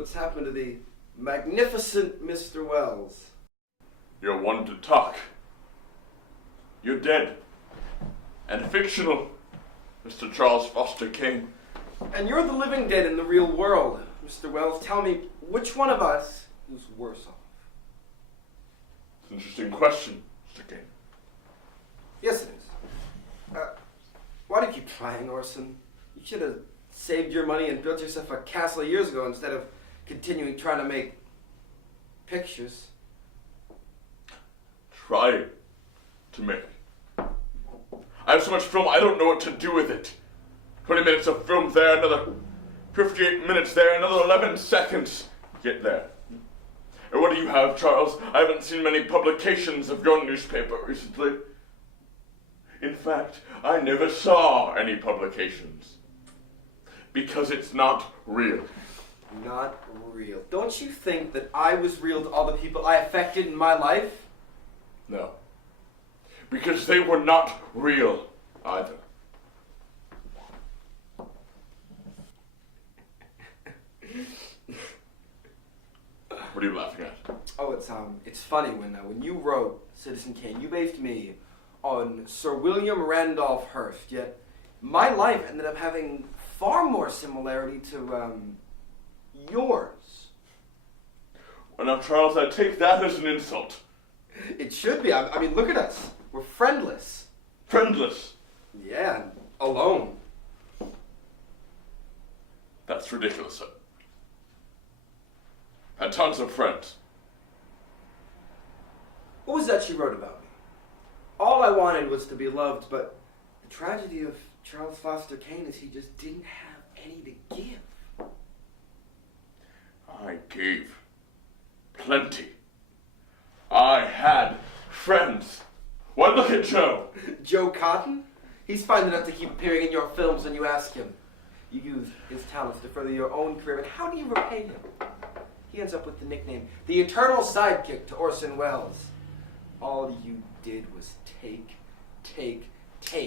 what's happened to the magnificent Mr. Wells. You're one to talk. You're dead. And fictional, Mr. Charles Foster Kane. And you're the living dead in the real world. Mr. Wells, tell me, which one of us is worse off? It's an interesting question, Mr. Kane. Yes, it is. Why do you keep trying, Orson? You should have saved your money and built yourself a castle years ago instead of continuing trying to make pictures. Try to make. I have so much film, I don't know what to do with it. 20 minutes of film there, another 58 minutes there, another 11 seconds. Get there. And what do you have, Charles? I haven't seen many publications of your newspaper recently. In fact, I never saw any publications. Because it's not real. Not real. Don't you think that I was real to all the people I affected in my life? No. Because they were not real either. What are you laughing at? Oh, it's funny when you wrote Citizen Kane, you based me on Sir William Randolph Hearst, yet my life ended up having far more similarity to, yours. Well, now, Charles, I take that as an insult. It should be. I mean, look at us. We're friendless. Friendless. Yeah, and alone. That's ridiculous, sir. Had tons of friends. What was that she wrote about me? All I wanted was to be loved, but the tragedy of Charles Foster Kane is he just didn't have any to give. I gave plenty. I had friends. Why, look at Joe. Joe Cotton? He's fine enough to keep appearing in your films when you ask him. You use his talents to further your own career, but how do you repay him? He ends up with the nickname, the eternal sidekick to Orson Welles. All you did was take.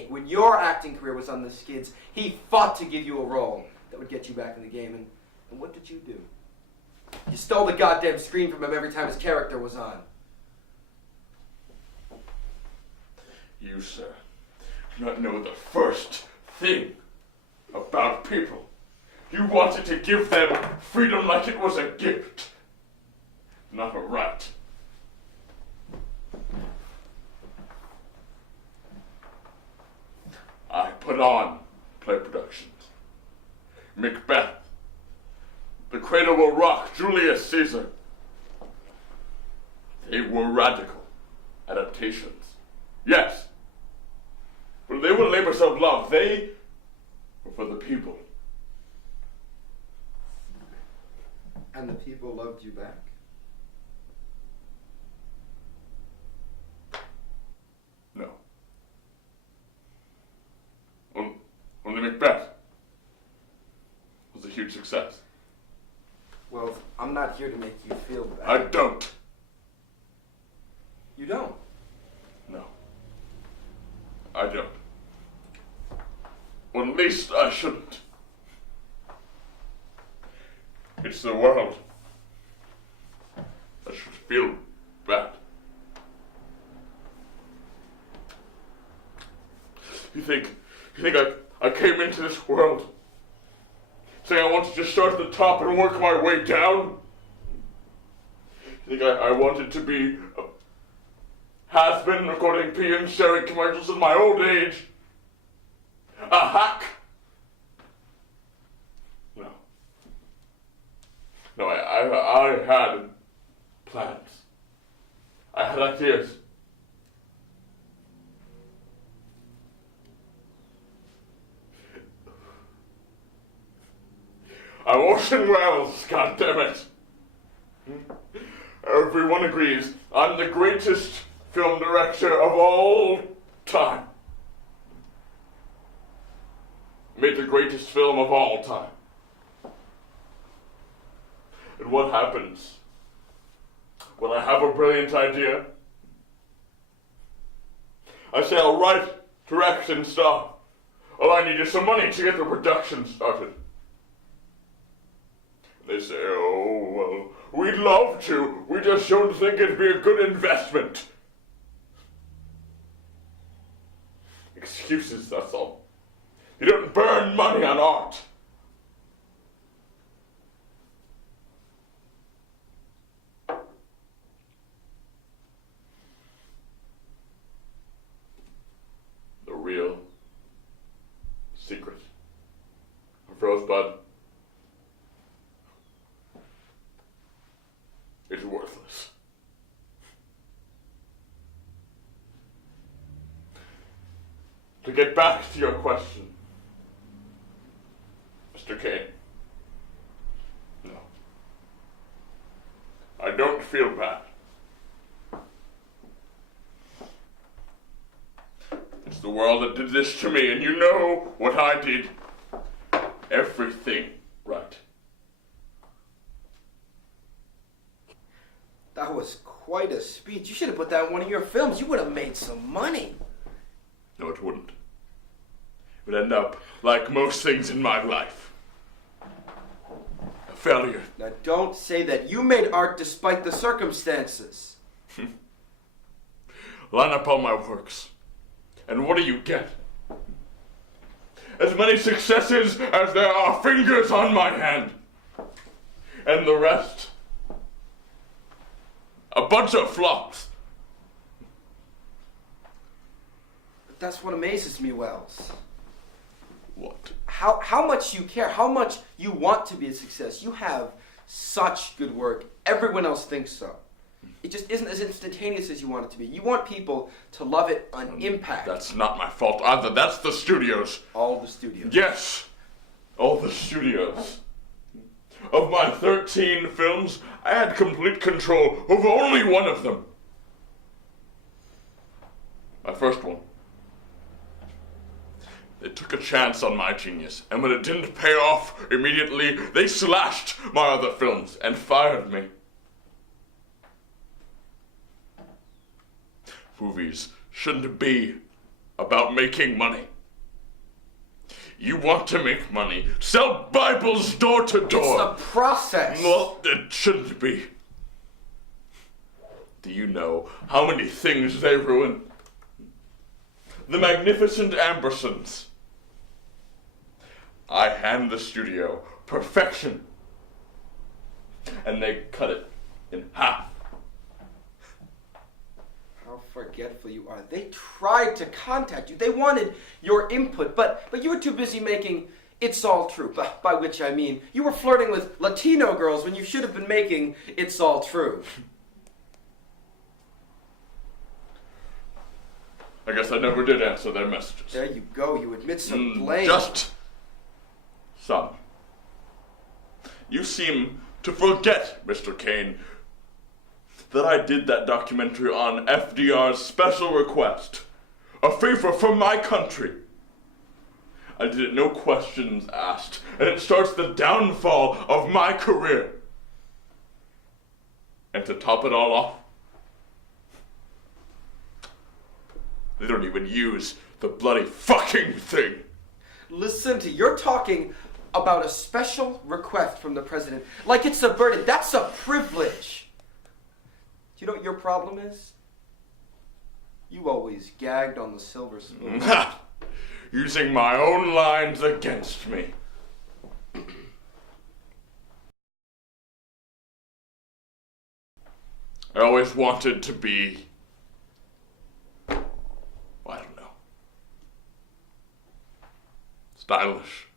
When your acting career was on the skids, he fought to give you a role that would get you back in the game, and what did you do? You stole the goddamn screen from him every time his character was on. You, sir, do not know the first thing about people. You wanted to give them freedom like it was a gift, not a right. I put on play productions. Macbeth, The Cradle Will Rock, Julius Caesar. They were radical adaptations. Yes. But they were labors of love. They were for the people. And the people loved you back? No. Only Macbeth was a huge success. Well, I'm not here to make you feel bad. I don't. You don't? No. I don't. Or at least I shouldn't. It's the world that should feel bad. You think I came into this world saying I wanted to start at the top and work my way down? You think I wanted to be a has-been recording P and Sherry commercials in my old age? A hack? No. No, I had plans. I had ideas. I'm Orson Welles, goddammit. Everyone agrees I'm the greatest film director of all time. Made the greatest film of all time. And what happens when I have a brilliant idea? I say I'll write, direct, and star. All I need is some money to get the production started. They say, oh, We'd love to. We just don't think it'd be a good investment. Excuses, that's all. You don't burn money on art. The real secret of Rosebud is worthless. To get back to your question, Mr. Kane. No. I don't feel bad. It's the world that did this to me, and you know what I did. Everything right. That was quite a speech. You should have put that in one of your films. You would have made some money. No, it wouldn't. It would end up like most things in my life. A failure. Now don't say that. You made art despite the circumstances. Line up all my works. And what do you get? As many successes as there are fingers on my hand. And the rest, a bunch of flops. That's what amazes me, Wells. What? How much you care, how much you want to be a success. You have such good work. Everyone else thinks so. It just isn't as instantaneous as you want it to be. You want people to love it on impact. That's not my fault either. That's the studios. All the studios. Yes, all the studios. Of my 13 films, I had complete control over only one of them. My first one. They took a chance on my genius, and when it didn't pay off immediately, they slashed my other films and fired me. Movies shouldn't be about making money. You want to make money, sell Bibles door to door. It's a process. Well, it shouldn't be. Do you know how many things they ruin? The Magnificent Ambersons. I hand the studio perfection, and they cut it in half. How forgetful you are. They tried to contact you. They wanted your input, but you were too busy making It's All True, by which I mean you were flirting with Latino girls when you should have been making It's All True. I guess I never did answer their messages. There you go. You admit some blame. Just some. You seem to forget, Mr. Kane, that I did that documentary on FDR's special request. A favor from my country. I did it no questions asked, and it starts the downfall of my career. And to top it all off, they don't even use the bloody fucking thing. Listen to, you're talking about a special request from the president like it's a burden. That's a privilege. Do you know what your problem is? You always gagged on the silver spoon. Using my own lines against me. I always wanted to be, I don't know, stylish.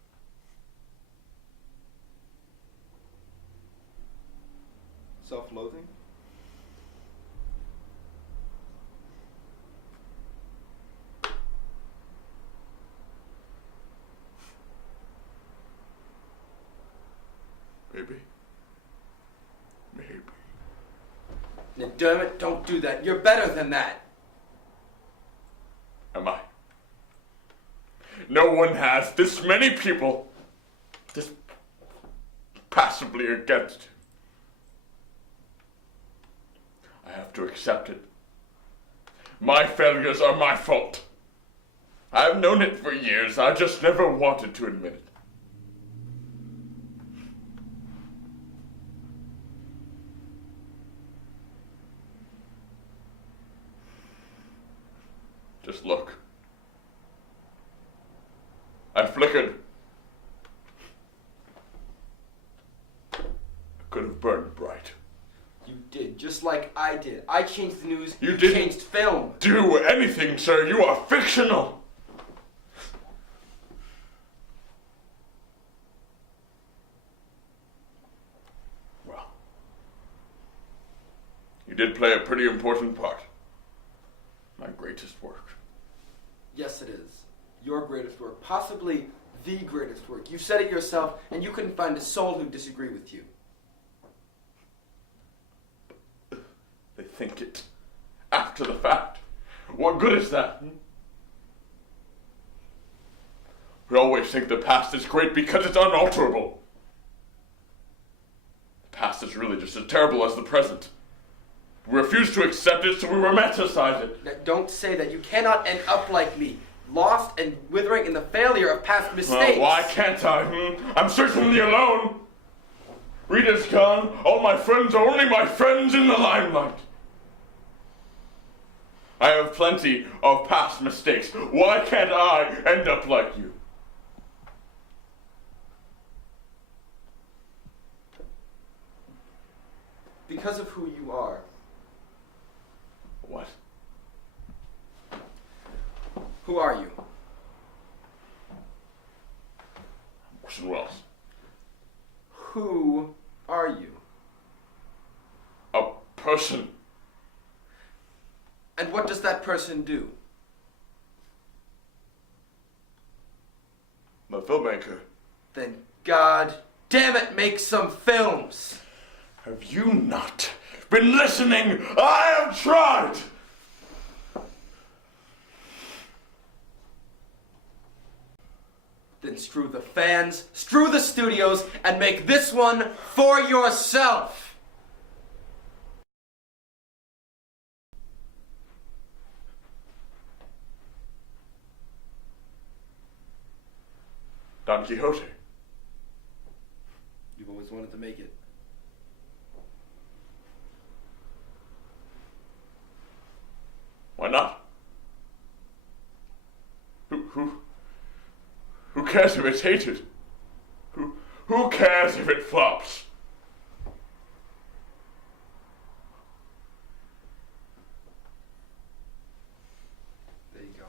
Self-loathing? Maybe. Now, damn it, don't do that. You're better than that. Am I? No one has this many people this passively against you. I have to accept it. My failures are my fault. I've known it for years. I just never wanted to admit it. Just look. I flickered. I could have burned bright. You did, just like I did. I changed the news, You you didn't changed film. Do anything, sir. You are fictional. Well, you did play a pretty important part. My greatest work. Yes, it is. Your greatest work. Possibly the greatest work. You said it yourself, and you couldn't find a soul who'd disagree with you. They think it after the fact. What good is that? We always think the past is great because it's unalterable. The past is really just as terrible as the present. We refuse to accept it, so we romanticize it. Now, don't say that. You cannot end up like me, lost and withering in the failure of past mistakes. Why can't I? I'm certainly alone. Rita's gone. All my friends are only my friends in the limelight. I have plenty of past mistakes. Why can't I end up like you? Because of who you are. What? Who are you? Orson Welles. Who are you? A person. And what does that person do? The filmmaker. Then God damn it, make some films! Have you not been listening? I have tried! Then screw the fans, screw the studios, and make this one for yourself! Don Quixote. You've always wanted to make it. Why not? Who cares if it's hated? Who cares if it flops? There you go.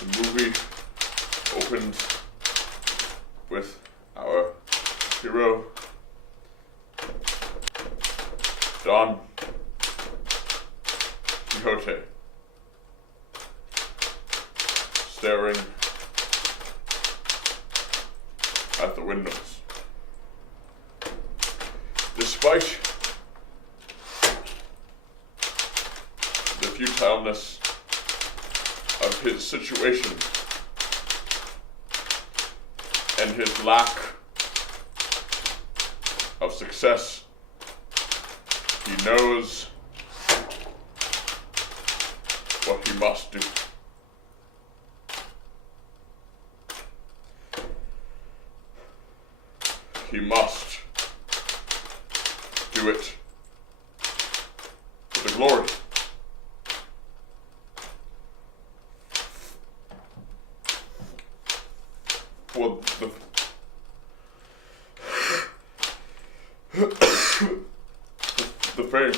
The movie opens with our hero, Don Quixote, staring at the windows. Despite the futileness of his situation and his lack of success, he knows what he must do. He must do it for the glory. For the fame.